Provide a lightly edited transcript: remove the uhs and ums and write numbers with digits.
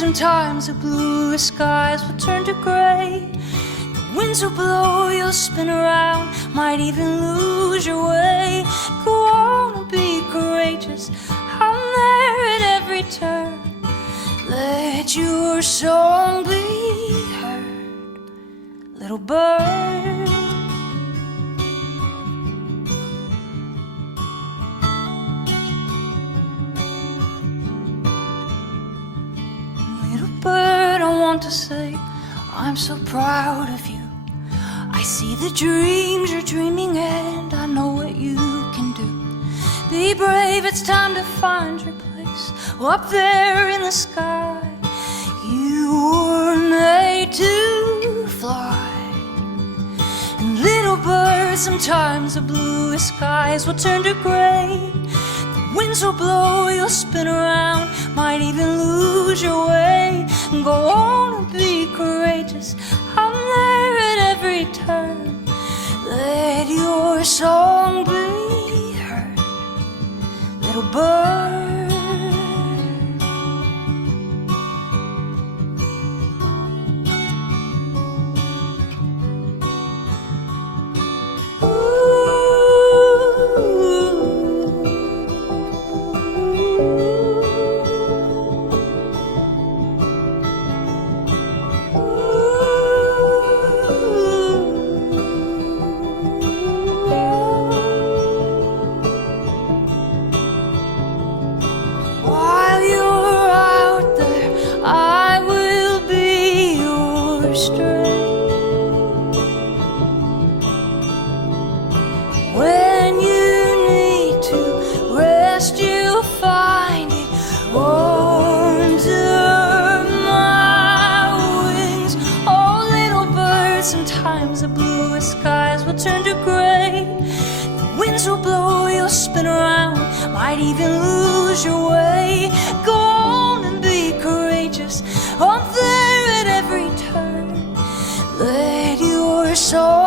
sometimes the bluest skies will turn to gray. The winds will blow, you'll spin around, might even lose your way. Go on and be courageous, I'm there at every turn. Let your song be heard, little bird. Little bird, I want to say I'm so proud of you. I see the dreams you're dreaming and I know what you can do. Be brave, it's time to find your place up there in the sky. You were made to fly. And little bird, sometimes the bluest skies will turn to gray. The winds will blow, you'll spin around, might even lose your way. Go on and be courageous, I'm there at every turn. Let your song be heard, little bird. While you're out there, I will be your strength. When you need to rest, you'll find it under my wings. Oh, little bird, sometimes the bluest skies will turn to gray. The winds will blow, you'll spin around, might even lose your way. Go on and be courageous, I'm there at every turn. Let your soul